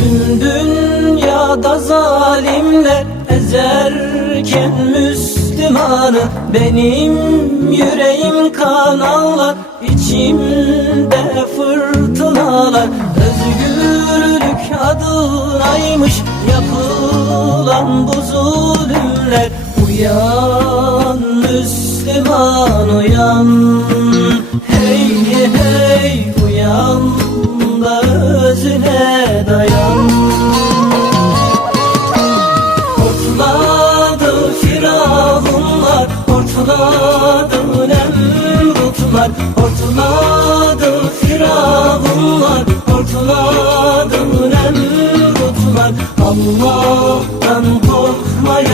Tüm dünyada zalimler ezerken Müslümanı Benim yüreğim kan ağlar içimde fırtınalar. Özgürlük adınaymış yapılan bu zulümler. Uyan Müslüman uyan. Hey hey uyan da özüne Hortladı nemrutlar Hortladı firavunlar. Hortladı nemrutlar Allah'tan korkmayan